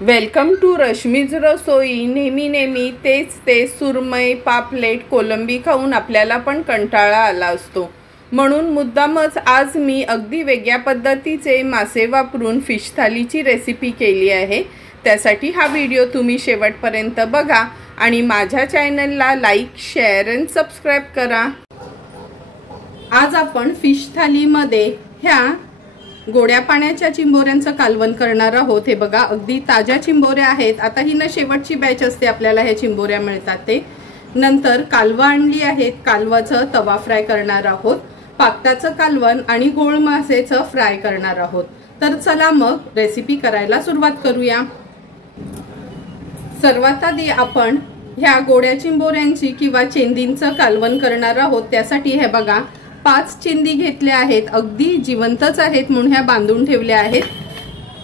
Welcome to Rashmi's रसोई। नेहमी तेच सुरमई, पापलेट, कोलंबी खाऊन आपल्याला पण कंटाळा आला असतो, म्हणून मुद्दामच आज मी अगदी वेगळ्या पद्धतीचे मासे वापरून फिश थालीची रेसिपी केली आहे। त्यासाठी हा व्हिडिओ तुम्ही शेवटपर्यंत बघा आणि माझ्या चॅनलला लाईक, शेअर आणि सबस्क्राइब करा। आज आपण फिश थालीमध्ये ह्या गोड्या पाण्याच्या चिंबोऱ्यांचं कालवण करणार आहोत। हे बघा, अगदी ताज्या चिंबोऱ्या आहेत। आता ही ना शेवटची बॅच असते, आपल्याला ह्या चिंबोऱ्या मिळतात ते। नंतर कालवं आणली आहेत, कालवाचं तवा फ्राय करणार आहोत, पाकटाचं कालवण आणि गोळ मासेचं फ्राय करणार आहोत। तर चला मग रेसिपी करायला सुरुवात करूया। सर्वात आधी आपण ह्या गोड्या चिंबोऱ्यांची किंवा चेंदींचं कालवण करणार आहोत। त्यासाठी हे बघा 5 चिंदी घेतल्या आहेत, अगदी जिवंतच आहेत म्हणून ह्या बांधून ठेवल्या आहेत।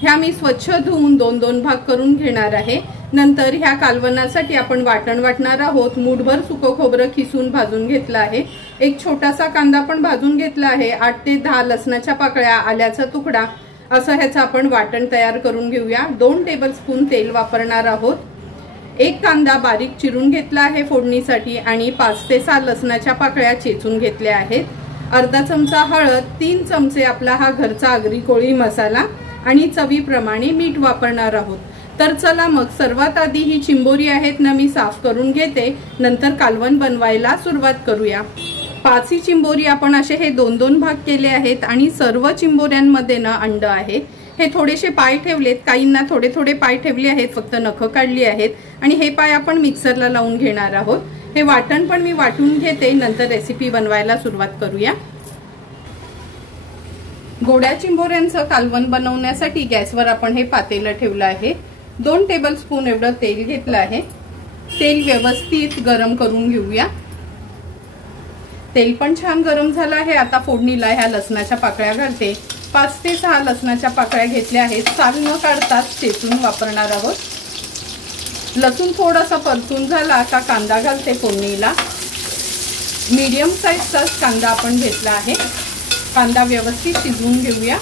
ह्या मी स्वच्छ धुवून 2-2 भाग करून घेणार आहे। नंतर ह्या कालवणासाठी आपण वाटण वाटणार आहोत। मूठभर सुकं खोबरं खिसून भाजून घेतलं आहे, एक छोटासा कांदा पण भाजून घेतला आहे, 8 ते 10 लसणाच्या पाकळ्या, आल्याचा तुकडा, असं ह्याचं आपण वाटण तयार करून घेऊया। 2 टेबलस्पून तेल वापरणार आहोत। एक कांदा बारीक चिरून घेतला आहे फोडणीसाठी आणि 5 ते 6 लसणाच्या पाकळ्या चेचून घेतल्या आहेत। अर्धा चमचा हळद, 3 चमचे आपला हा घरचा आगरी कोळी मसाला आणि चवीप्रमाणे मीठ वापरणार आहोत। तर चला मग सर्वात आधी ही चिंबोरी आहेत ना मी साफ करून घेते, नंतर कालवण बनवायला सुरुवात करूया। 5 चिंबोरी आपण असे हे 2-2 भाग केले आहेत आणि सर्व चिंबोऱ्यांमध्ये ना अंड आहे। हे थोडेसे पाय ठेवलेत, काहींना थोडे पाय ठेवले आहेत, फक्त नख काढली आहेत आणि हे पाय आपण मिक्सरला लावून घेणार आहोत। हे वाटण पण मी वाटून घेते, नंतर रेसिपी बनवायला सुरुवात करूया। गोड्या चिंबोऱ्यांचं कालवण बनवण्यासाठी गॅसवर आपण हे पातेलं ठेवलं आहे। 2 टेबलस्पून एवढं तेल घेतलं आहे। तेल व्यवस्थित गरम करून घेऊया। तेल पण छान गरम झालं आहे। आता फोडणीला ह्या लसणाच्या पाकळ्या घालते। 5 ते 6 लसणाच्या पाकळ्या घेतल्या आहेत, साल न काढताच चेचून वापरणार आहोत। लसूण थोडासा परतून झाला का कांदा घालते फोडणीला। मीडियम साईजचा कांदा आपण घेतला आहे। कांदा व्यवस्थित शिजवून घेऊया।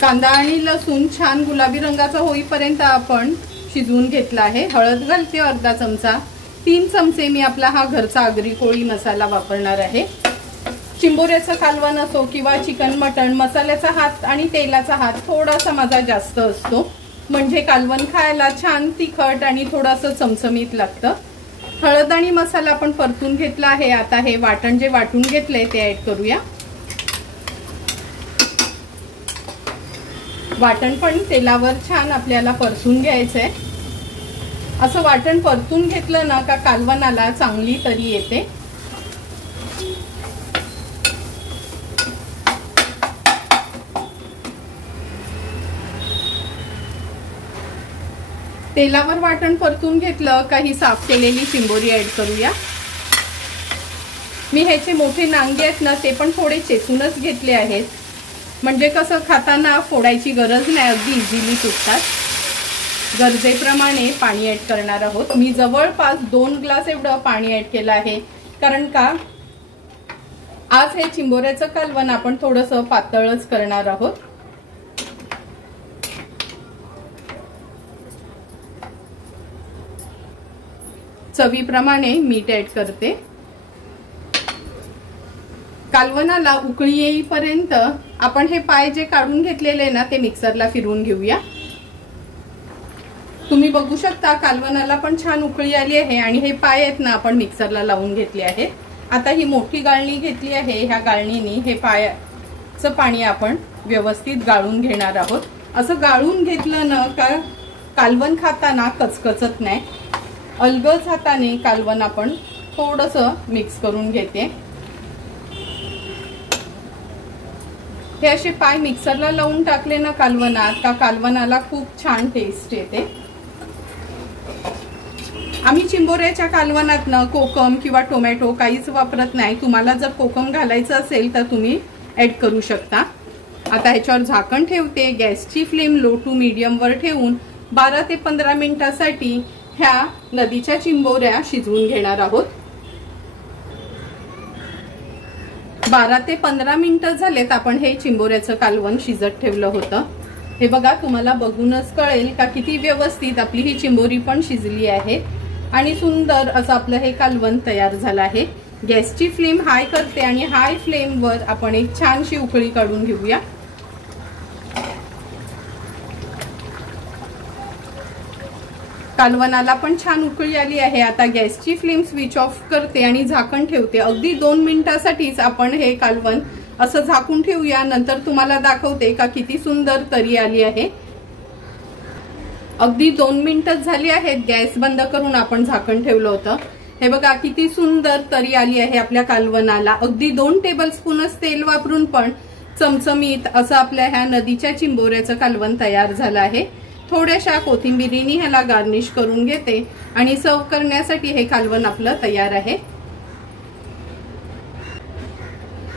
कांदा आणि लसूण छान गुलाबी रंगाचा होईपर्यंत आपण शिजवून घेतला आहे। हळद घालते अर्धा चमचा। 3 चमचे मी आपला हा घरचा आगरी कोळी मसाला वापरणार आहे। चिंबोऱ्याचं कालवण असो किंवा चिकन मटण, मसाल्याचा हात आणि तेलाचा हात थोडासा माझा जास्त असतो, म्हणजे कालवण खायला छान तिखट आणि थोडंसं चमचमीत लागतं। हळद आणि मसाला आपण परतून घेतला आहे। आता हे वाटण जे वाटून घेतलंय ते ऍड करूया। वाटण पण तेलावर छान आपल्याला परतून घ्यायचंय। असं वाटण परतून घेतलं ना का कालवणाला चांगली तरी येते। तेलावर वाटण परतून घेतलं का ही साफ केलेली चिंबोरी ऍड करूया। मी ह्याचे मोठे नांगे आहेत ना ते पण थोडे चेचूनच घेतले आहेत, म्हणजे कसं खाताना फोडायची गरज नाही, अगदी इझिली तुटतात। गरजेप्रमाणे पाणी ऍड करणार आहोत। मी जवळपास 2 ग्लास एवढं पाणी ऍड केलं आहे, कारण का आज हे चिंबोऱ्याचं कालवण आपण थोडंसं पातळच करणार आहोत। चवीप्रमाणे मीठ ऍड करते। कालवणाला उकळी येईपर्यंत आपण हे पाय जे काढून घेतलेले ना ते मिक्सरला फिरवून घेऊया। तुम्ही बघू शकता कालवणाला पण छान उकळी आली आहे आणि हे पाय आहेत ना आपण मिक्सरला लावून घेतले आहेत। आता ही मोठी गाळणी घेतली आहे, ह्या गाळणीने हे पायाचं पाणी आपण व्यवस्थित गाळून घेणार आहोत। असं गाळून घेतलं ना का कालवण खाताना कचकचत नाही। अलगद हाताने कालवण आपण थोडंसं मिक्स करून घेते। हे असे पाय मिक्सरला लावून टाकले ना कालवणात का कालवणाला खूप छान टेस्ट येते। आम्ही चिंबोऱ्याच्या कालवणात ना कोकम किंवा टोमॅटो काहीच वापरत नाही। तुम्हाला जर कोकम घालायचं असेल तर तुम्ही ऍड करू शकता। आता ह्याच्यावर झाकण ठेवते। गॅसची फ्लेम लो टू मीडियम वर ठेवून 12 ते 15 मिनिटांसाठी ह्या नदीच्या चिंबोऱ्या शिजवून घेणार आहोत। 12 ते 15 मिनिटं झालेत आपण हे चिंबोऱ्याचं कालवण शिजत ठेवलं होतं। हे बघा, तुम्हाला बघूनच कळेल का किती व्यवस्थित आपली ही चिंबोरी पण शिजली आहे आणि सुंदर असं आपलं हे कालवण तयार झालं आहे। गॅसची फ्लेम हाय करते आणि हाय फ्लेम वर आपण एक छानशी उकळी काढून घेऊया। कालवणाला पण छान उकळी आली आहे। आता गॅसची फ्लेम स्विच ऑफ करते आणि झाकण ठेवते। अगदी 2 मिनिटांसाठीच आपण हे कालवण असं झाकून ठेवूया। नंतर तुम्हाला दाखवते का किती सुंदर तरी आली आहे। अगदी 2 मिनिटं झाली आहेत गॅस बंद करून आपण झाकण ठेवलं होतं। हे बघा किती सुंदर तरी आली आहे आपल्या कालवणाला। अगदी 2 टेबलस्पूनच तेल वापरून पण चमचमीत असं आपल्या ह्या नदीच्या चिंबोऱ्याचं कालवण तयार झालं आहे। थोड्याशा कोथिंबीरीने ह्याला गार्निश करून घेते आणि सर्व करण्यासाठी हे कालवण आपलं तयार आहे।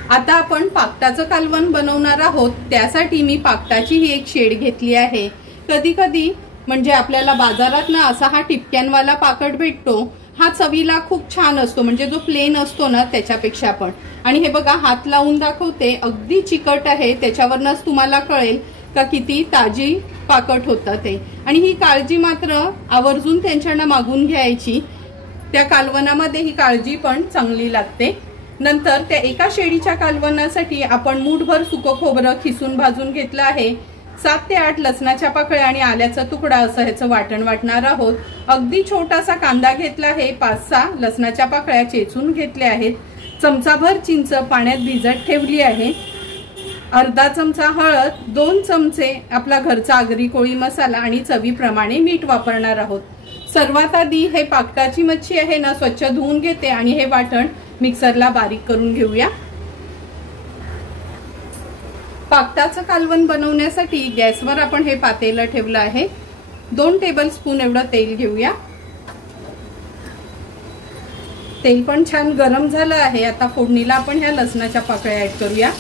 आता आपण पाकटाचं कालवण बनवणार आहोत। त्यासाठी मी पाकटाची ही एक शेड घेतली आहे। कधी कधी म्हणजे आपल्याला बाजारात ना असा हा टिपक्यांवाला पाकट भेटतो, हा चवीला खूप छान असतो, म्हणजे जो प्लेन असतो ना त्याच्यापेक्षा पण। आणि हे बघा, हात लावून दाखवते, अगदी चिकट आहे, त्याच्यावरनच तुम्हाला कळेल का किती ताजी पाकट होतं ते। आणि ही काळजी मात्र आवर्जून त्यांच्याकडे मागून घ्यायची, त्या कालवणामध्ये ही काळजी पण चांगली लागते। नंतर त्या एका शेडीच्या कालवणासाठी आपण मूठभर सुकं खोबरं खिसून भाजून घेतलं आहे। 7 ते 8 लसणाच्या पाकळ्या आणि आल्याचा तुकडा असं ह्याचं वाटण वाटणार आहोत। अगदी छोटासा कांदा घेतला आहे, 5-6 लसणाच्या पाकळ्या चेचून घेतल्या आहेत। चमचाभर चिंच पाण्यात भिजत ठेवली आहे। अर्धा चमचा हळद, 2 चमचे आपला घरचा आगरी कोळी मसाला आणि चवीप्रमाणे मीठ वापरणार आहोत। सर्वात आधी हे पाकटाची मच्छी आहे ना स्वच्छ धुवून घेते आणि हे वाटण मिक्सरला बारीक करून घेऊया। पाकटाचं कालवण बनवण्यासाठी गॅसवर आपण हे पातेलं ठेवलं आहे। 2 टेबलस्पून एवढं तेल घेऊया। तेल पण छान गरम झालं आहे। आता फोडणीला आपण ह्या लसणाच्या पाकळ्या ऍड करूया।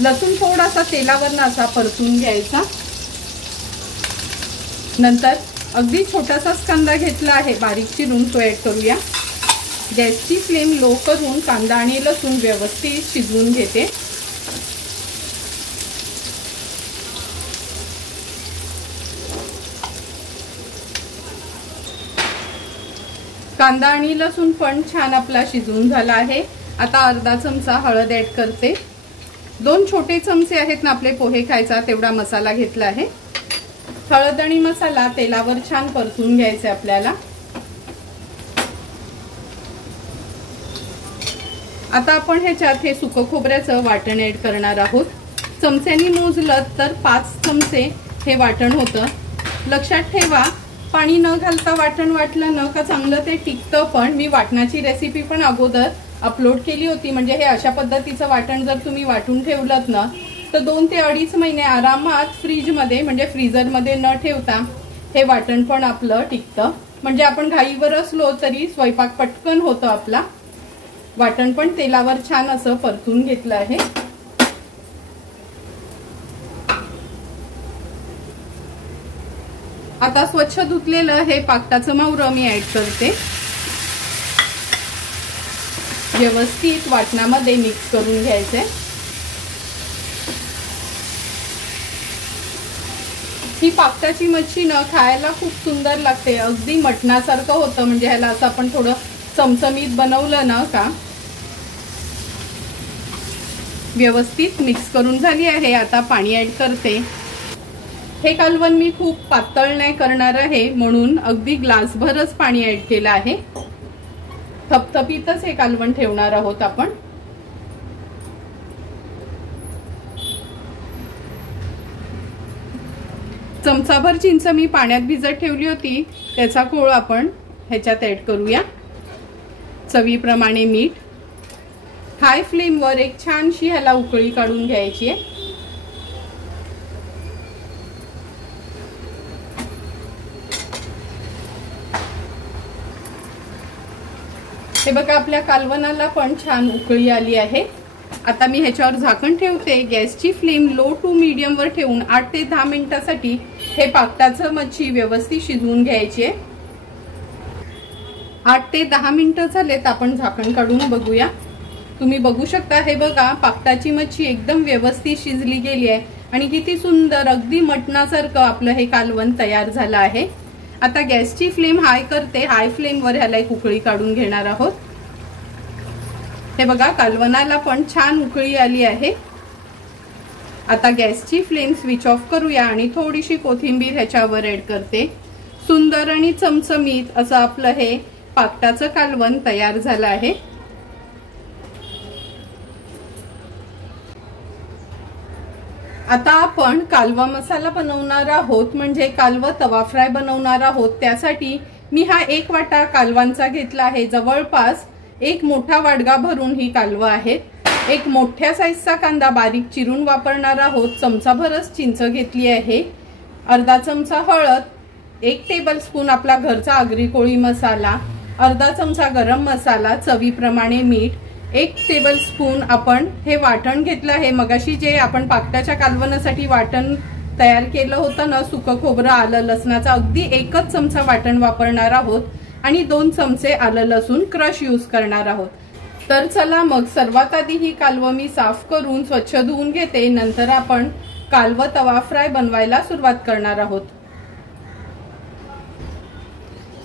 लसूण थोडासा तेलावरनं असा परतून घ्यायचा। नंतर अगदी छोटासाच कांदा घेतला आहे, बारीक चिरून तो ऍड करूया। गॅसची फ्लेम लो करून कांदा आणि लसूण व्यवस्थित शिजवून घेते। कांदा आणि लसूण पण छान आपला शिजवून झाला आहे। आता अर्धा चमचा हळद ऍड करते। 2 छोटे चमचे आहेत ना आपले पोहे खायचा तेवढा मसाला घेतला आहे। हळद आणि मसाला तेलावर छान परतून घ्यायचे आपल्याला। आता आपण ह्याच्यात हे सुकं खोबऱ्याचं वाटण ऍड करणार आहोत। चमच्यानी मोजलं तर 5 चमचे हे वाटण होतं। लक्षात ठेवा, पाणी न घालता वाटण वाटलं ना का चांगलं ते टिकतं। पण मी वाटणाची रेसिपी पण अगोदर अपलोड केली होती, म्हणजे हे अशा पद्धतीचं वाटण जर तुम्ही वाटून ठेवलत ना तर 2 ते 2.5 महिने आरामात फ्रीजमध्ये म्हणजे फ्रीझरमध्ये न ठेवता हे वाटण पण आपलं टिकतं। म्हणजे आपण घाईवर असलो तरी स्वयंपाक पटकन होतं आपला। वाटण पण तेलावर छान असं परतून घेतलं आहे। आता स्वच्छ धुतलेलं हे पाकटाचं मावरं मी ऍड करते। व्यवस्थित वाटणामध्ये मिक्स करून घ्यायचे। ही पाकटाची मच्छी न खायला खूप सुंदर लागते, अगदी मटणासारखं होतं। म्हणजे ह्याला असं आपण थोडं चमचमीत बनवलं ना का व्यवस्थित मिक्स करून झाली आहे। आता पाणी ऍड करते। हे कालवण मी खूप पातळ नाही करणार आहे, म्हणून अगदी ग्लासभरच पाणी ऍड केलं आहे। थपथपीतच हे कालवण ठेवणार आहोत आपण। चमचाभर चिंच मी पाण्यात भिजत ठेवली होती, त्याचा कोळ आपण ह्याच्यात ऍड करूया। चवीप्रमाणे मीठ। हाय फ्लेमवर एक छानशी ह्याला उकळी काढून घ्यायची आहे। हे बघा, आपल्या कालवणाला पण छान उकळी आली आहे। आता मी ह्याच्यावर झाकण ठेवते। गॅसची फ्लेम लो टू मीडियम वर ठेवून 8 ते 10 मिनिटांसाठी हे पाकटाचं मच्छी व्यवस्थित शिजवून घ्यायची आहे। 8 ते 10 मिनिटं झालेत, आपण झाकण काढून बघूया। तुम्ही बघू शकता, हे बघा पापटाची मच्छी एकदम व्यवस्थित शिजली गेली आहे आणि किती सुंदर अगदी मटणासारखं आपलं हे कालवण तयार झालं आहे। आता गॅसची फ्लेम हाय करते, हाय फ्लेमवर ह्याला एक उकळी काढून घेणार आहोत। हे बघा कालवणाला पण छान उकळी आली आहे। आता गॅसची फ्लेम स्विच ऑफ करूया आणि थोडीशी कोथिंबीर ह्याच्यावर ऍड करते। सुंदर आणि चमचमीत असं आपलं हे पापटाचं कालवण तयार झालं आहे। आता आपण कालवा मसाला बनवणार आहोत, म्हणजे कालवा तवा फ्राय बनवणार आहोत। त्यासाठी मी हा 1 वाटा कालवांचा घेतला आहे। जवळपास 1 मोठा वाडगा भरून ही कालवा आहेत। 1 मोठ्या साईजचा कांदा बारीक चिरून वापरणार आहोत। चमचाभरच चिंच घेतली आहे। अर्धा चमचा हळद, 1 टेबलस्पून आपला घरचा आगरी कोळी मसाला, अर्धा चमचा गरम मसाला, चवीप्रमाणे मीठ, 1 टेबलस्पून आपण हे वाटण घेतलं आहे। मगाशी जे आपण पापटाच्या कालवणासाठी वाटण तयार केलं होतं ना, सुकं खोबरं आलं लसणाचं, अगदी 1च चमचा वाटण वापरणार आहोत आणि 2 चमचे आलं लसूण क्रश यूज करणार आहोत। तर चला मग सर्वात आधी ही कालवं मी साफ करून स्वच्छ धुवून घेते, नंतर आपण कालवा तवा फ्राय बनवायला सुरुवात करणार आहोत।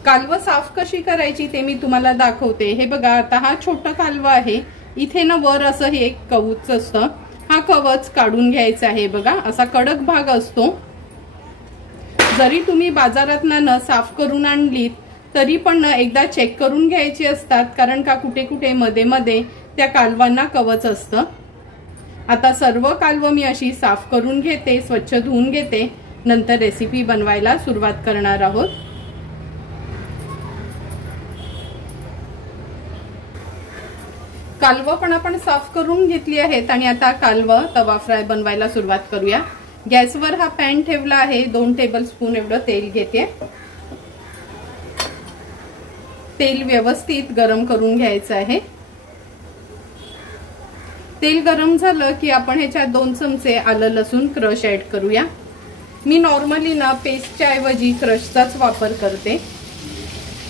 कालवा साफ कशी करायची ते मी तुम्हाला दाखवते। हे बघा, आता हा छोटा कालवा आहे। इथे ना वर असं हे एक कवच असतं, हा कवच काढून घ्यायचा आहे। बघा असा कडक भाग असतो। जरी तुम्ही बाजारातनं न साफ करून आणलीत तरी पण एकदा चेक करून घ्यायचे असतात, कारण का कुठे कुठे मध्ये मध्ये त्या कालवांना कवच असतं। आता सर्व कालवं मी अशी साफ करून घेते, स्वच्छ धुवून घेते, नंतर रेसिपी बनवायला सुरुवात करणार आहोत। कालवं पण आपण साफ करून घेतली आहेत आणि आता कालवं तवा फ्राय बनवायला सुरुवात करूया। गॅसवर हा पॅन ठेवला आहे। 2 टेबलस्पून एवढं तेल घेते। तेल व्यवस्थित गरम करून घ्यायचं आहे। तेल गरम झालं की आपण ह्याच्यात 2 चमचे आलं लसूण क्रश ऍड करूया। मी नॉर्मली ना पेस्टच्या ऐवजी क्रशचाच वापर करते।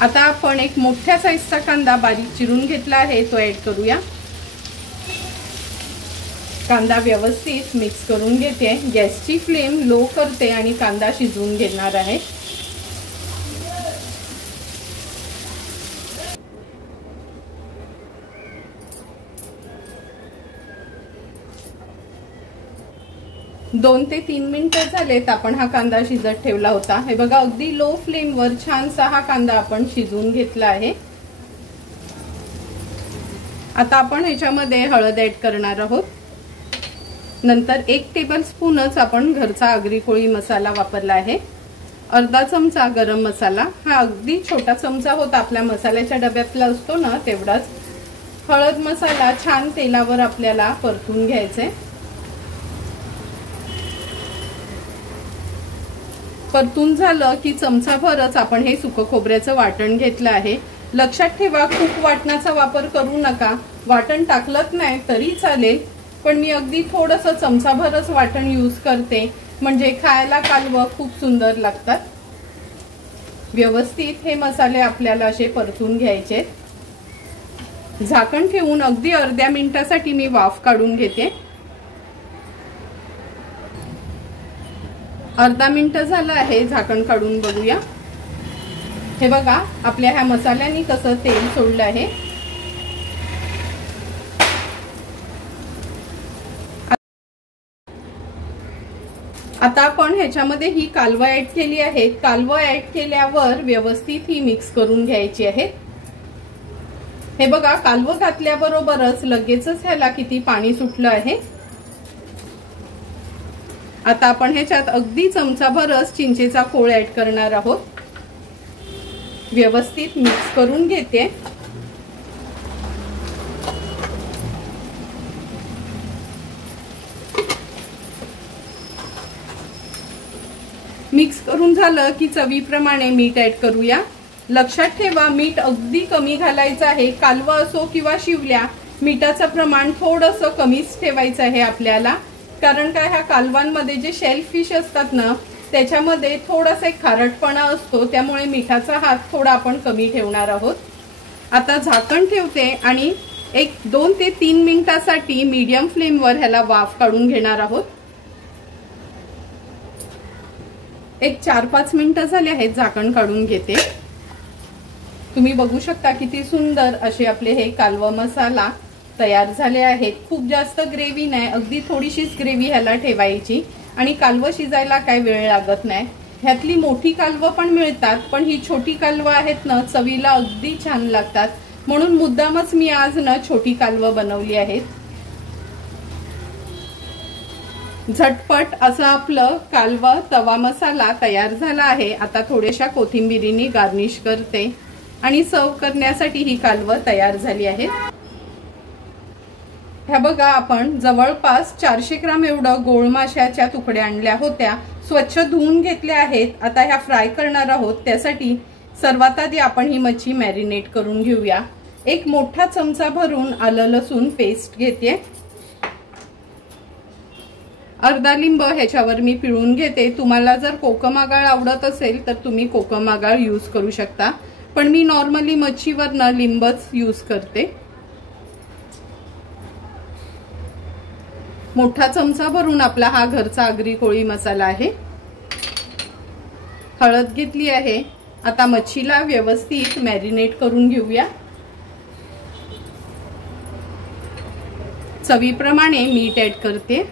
आता आपण 1 मोठ्या साईजचा कांदा बारीक चिरून घेतला आहे, तो ऍड करूया। कांदा व्यवस्थित मिक्स करून घेते। गॅसची फ्लेम लो करते आणि कांदा शिजवून घेणार आहे। दोन ते 3 मिनिटं झालेत आपण हा कांदा शिजत ठेवला होता। हे बघा अगदी लो फ्लेमवर छानसा हा कांदा आपण शिजवून घेतला आहे। आता आपण ह्याच्यामध्ये हळद ऍड करणार आहोत। नंतर 1 टेबलस्पूनच आपण घरचा आगरी कोळी मसाला वापरला आहे। अर्धा चमचा गरम मसाला, हा अगदी छोटा चमचा होता, आपल्या मसाल्याच्या डब्यातला असतो ना तेवढाच। हळद मसाला छान तेलावर आपल्याला परतून घ्यायचे। परतून झालं की चमचाभरच आपण हे सुकं खोबऱ्याचं वाटण घेतलं आहे। लक्षात ठेवा, खूप वाटणाचा वापर करू नका। वाटण टाकलत नाही तरी चालेल, पण मी अगदी थोडंसं चमचाभरच वाटण यूज करते, म्हणजे खायला कालवं खूप सुंदर लागतात। व्यवस्थित हे मसाले आपल्याला असे परतून घ्यायचे। झाकण ठेवून अगदी अर्ध्या मिनिटासाठी मी वाफ काढून घेते। अर्धा मिनिट झालं आहे, झाकण काढून बघूया। हे बघा आपल्या ह्या मसाल्याने कसं तेल सोडलं आहे। आता आपण ह्याच्यामध्ये ही कालवं ऍड केली आहे। कालवं ऍड केल्यावर व्यवस्थित ही मिक्स करून घ्यायची आहे। हे बघा कालवं घातल्याबरोबरच लगेचच ह्याला किती पाणी सुटलं आहे। आता आपण ह्याच्यात अगदी चमचाभरच चिंचेचा कोळ ऍड करणार आहोत। व्यवस्थित मिक्स करून घेते। मिक्स करून झालं की चवीप्रमाणे मीठ ऍड करूया। लक्षात ठेवा, मीठ अगदी कमी घालायचं आहे। कालवा असो किंवा शिवल्या, मिठाचं प्रमाण थोडंसं कमीच ठेवायचं आहे आपल्याला, कारण काय ह्या कालवांमध्ये जे शेल फिश असतात ना त्याच्यामध्ये थोडासा खारटपणा असतो, त्यामुळे मिठाचा हात थोडा आपण कमी ठेवणार आहोत। आता झाकण ठेवते आणि एक 2 ते 3 मिनिटांसाठी मीडियम फ्लेमवर ह्याला वाफ काढून घेणार आहोत। एक 4-5 मिनिटं झाले आहेत, झाकण काढून घेते। तुम्ही बघू शकता किती सुंदर असे आपले हे कालवा मसाला तयार झाले आहेत। खूप जास्त ग्रेव्ही नाही, अगदी थोडीशीच ग्रेव्ही ह्याला ठेवायची आणि कालवं शिजायला काय वेळ लागत नाही। ह्यातली मोठी कालवं पण मिळतात, पण ही छोटी कालवं आहेत ना, चवीला अगदी छान लागतात, म्हणून मुद्दामच मी आज ना छोटी कालवं बनवली आहेत। झटपट असं आपलं कालवा तवा मसाला तयार झाला आहे। आता थोड्याशा कोथिंबिरीने गार्निश करते आणि सर्व करण्यासाठी ही कालवं तयार झाली आहे। ह्या बघा, आपण जवळपास 400 ग्राम एवढं गोळ माशाच्या तुकड्या आणल्या होत्या, स्वच्छ धुवून घेतल्या आहेत। आता ह्या फ्राय करणार आहोत। त्यासाठी सर्वात आधी आपण ही मच्छी मॅरिनेट करून घेऊया। एक मोठा चमचा भरून आलं लसूण पेस्ट घेते। अर्धा लिंब ह्याच्यावर मी पिळून घेते। तुम्हाला जर कोकम आगळ आवडत असेल तर तुम्ही कोकम आगळ यूज करू शकता, पण मी नॉर्मली मच्छीवर ना लिंबच यूज करते। मोठा चमचा भरून आपला हा घरचा आगरी कोळी मसाला आहे। हळद घेतली आहे। आता मच्छीला व्यवस्थित मॅरिनेट करून घेऊया। चवीप्रमाणे मीठ ऍड करते।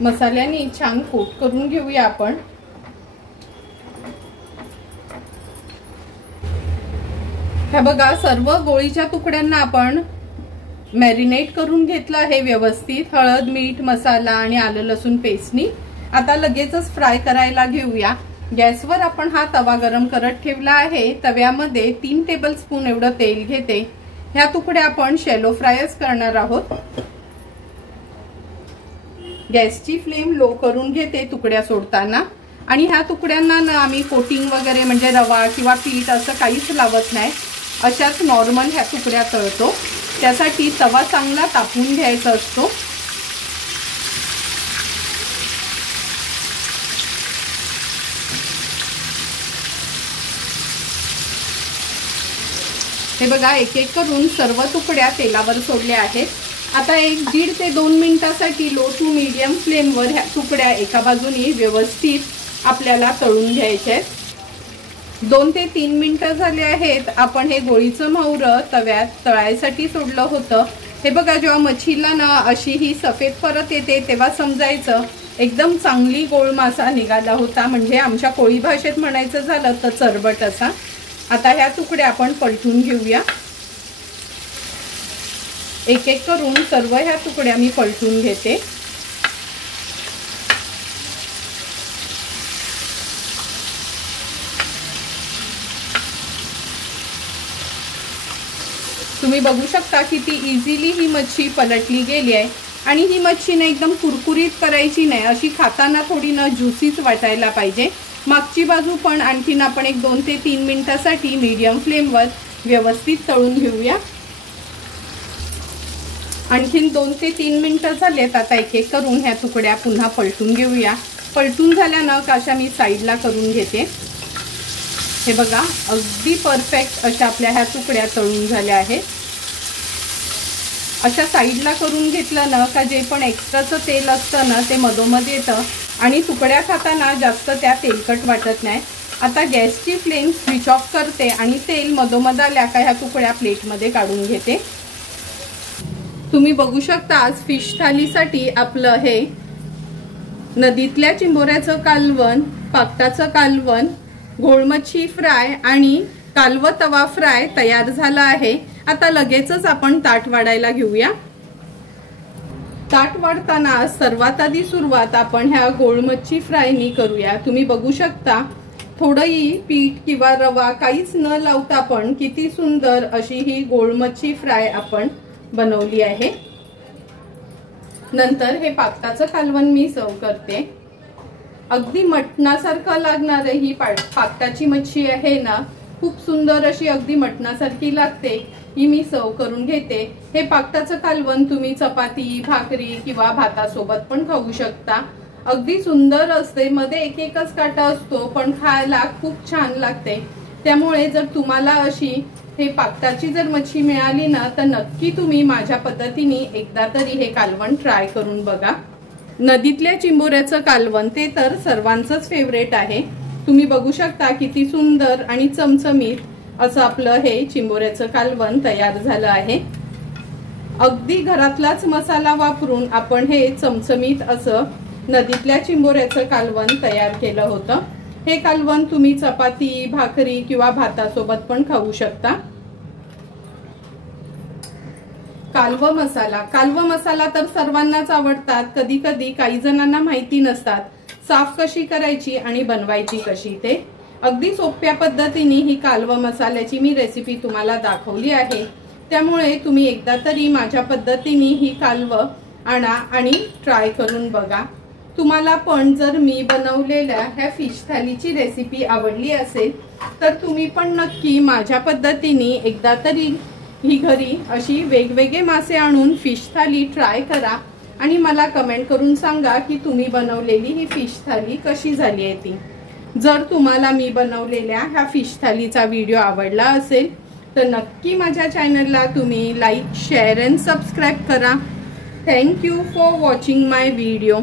मसाल्याने छान कोट करून घेऊया आपण। हे बघा, सर्व गोळीच्या तुकड्यांना आपण मॅरिनेट करून घेतलं आहे व्यवस्थित, हळद मीठ मसाला आणि आलं लसूण पेस्टनी। आता लगेचच फ्राय करायला घेऊया। गॅसवर आपण हा तवा गरम करत ठेवला आहे। तव्यामध्ये 3 टेबलस्पून एवढं तेल घेते। ह्या तुकड्या आपण शॅलो फ्रायच करणार आहोत। गॅसची फ्लेम लो करून घेते तुकड्या सोडताना, आणि ह्या तुकड्यांना ना आम्ही कोटिंग वगैरे म्हणजे रवा किंवा पीठ असं काहीच लावत नाही, अशाच नॉर्मल ह्या तुकड्या तळतो। त्यासाठी तवा चांगला तापून घ्यायचा असतो। हे बघा, एक एक करून सर्व तुकड्या तेलावर सोडल्या आहेत। आता 1.5 ते 2 मिनिटांसाठी लो टू मीडियम फ्लेमवर ह्या तुकड्या एका बाजूने व्यवस्थित आपल्याला तळून घ्यायचे आहेत। 2 ते 3 मिनिटं झाले आहेत। आपण हे गोळीचं माहुरं तव्यात तळायसाठी सोडलं होतं। हे बघा, जेव्हा मच्छीला ना अशी ही सफेद परत येते तेव्हा समजायचं एकदम चांगली गोळ मासा निघाला होता, म्हणजे आमच्या कोळी भाषेत म्हणायचं झालं तर चरबट असा। आता ह्या तुकड्या आपण पलटून घेऊया। एक एक करून सर्व ह्या तुकड्या मी पलटून घेते। तुम्ही बघू शकता किती इझिली ही मच्छी पलटली गेली आहे। आणि ही मच्छी ना एकदम कुरकुरीत करायची नाही, अशी खाताना थोडी ना ज्युसीच वाटायला पाहिजे। मागची बाजू पण आणखीन आपण एक 2 ते 3 मिनिटांसाठी मीडियम फ्लेमवर व्यवस्थित तळून घेऊया। आणखीन 2 ते 3 मिनिटं झालेत। आता एक एक करून ह्या तुकड्या पुन्हा पलटून घेऊया। पलटून झाल्यानं काशा मी साईडला करून घेते। हे बघा, अगदी परफेक्ट अशा आपल्या ह्या तुकड्या तळून झाल्या आहेत। अशा साईडला करून घेतलं ना का जे पण एक्स्ट्राचं तेल असतं ना ते मधोमध येतं आणि तुकड्या खाताना जास्त त्या तेलकट वाटत नाही। आता गॅसची फ्लेम स्विच ऑफ करते आणि तेल मधोमध आल्या का ह्या तुकड्या प्लेटमध्ये काढून घेते। तुम्ही बघू शकता आज फिश थालीसाठी आपलं हे नदीतल्या चिंबोऱ्याचं कालवण, पापटाचं कालवण, घोळ मच्छी फ्राय आणि कालवा तवा फ्राय तयार झाला आहे। आता लगेचच आपण ताट वाढायला घेऊया। ताट वाढताना सर्वात आधी सुरुवात आपण ह्या गोळ मच्छी फ्रायनी करूया। तुम्ही बघू शकता थोडंही पीठ किंवा रवा काहीच न लावता पण किती सुंदर अशी ही गोळ मच्छी फ्राय आपण बनवली आहे। नंतर हे पापटाचं कालवण मी सर्व करते। अगदी मटणासारखं लागणार ही पापटाची मच्छी आहे ना, खूप सुंदर अशी अगदी मटणासारखी लागते। ही मी सर्व करून घेते। हे पापटाचं कालवण तुम्ही चपाती, भाकरी किंवा भातासोबत पण खाऊ शकता। अगदी सुंदर असते, मध्ये एक एकच काटा असतो पण खायला खूप छान लागते। त्यामुळे जर तुम्हाला अशी हे पाक्ताची जर मच्छी मिळाली ना तर नक्की तुम्ही माझ्या पद्धतीने एकदा तरी हे कालवण ट्राय करून बघा। नदीतल्या चिंबोऱ्याचं कालवण ते तर सर्वांचंच फेवरेट आहे। तुम्ही बघू शकता किती सुंदर आणि चमचमीत असं आपलं हे चिंबोऱ्याचं कालवण तयार झालं आहे। अगदी घरातलाच मसाला वापरून आपण हे चमचमीत असं नदीतल्या चिंबोऱ्याचं कालवण तयार केलं होतं। हे कालवण तुम्ही चपाती, भाकरी किंवा भातासोबत पण खाऊ शकता। कालव मसाला तर सर्वांनाच आवडतात। कधी कधी काही जणांना माहिती नसतात साफ कशी करायची आणि बनवायची कशी ते। अगदी सोप्या पद्धतीने ही कालव मसाल्याची मी रेसिपी तुम्हाला दाखवली आहे। त्यामुळे तुम्ही एकदा तरी माझ्या पद्धतीने ही कालव आणा आणि ट्राय करून बघा। तुम्हाला पण जर मी बनवलेल्या ह्या फिश थालीची रेसिपी आवडली असेल तर तुम्ही पण नक्की माझ्या पद्धतीने एकदा तरी ही घरी अशी वेगवेगळे मासे आणून फिश थाली ट्राय करा आणि मला कमेंट करून सांगा की तुम्ही बनवलेली ही फिश थाली कशी झाली आहे ती। जर तुम्हाला मी बनवलेल्या ह्या फिश थालीचा व्हिडिओ आवडला असेल तर नक्की माझ्या चॅनलला तुम्ही लाईक, शेअर अँड सबस्क्राईब करा। Thank you for watching my video.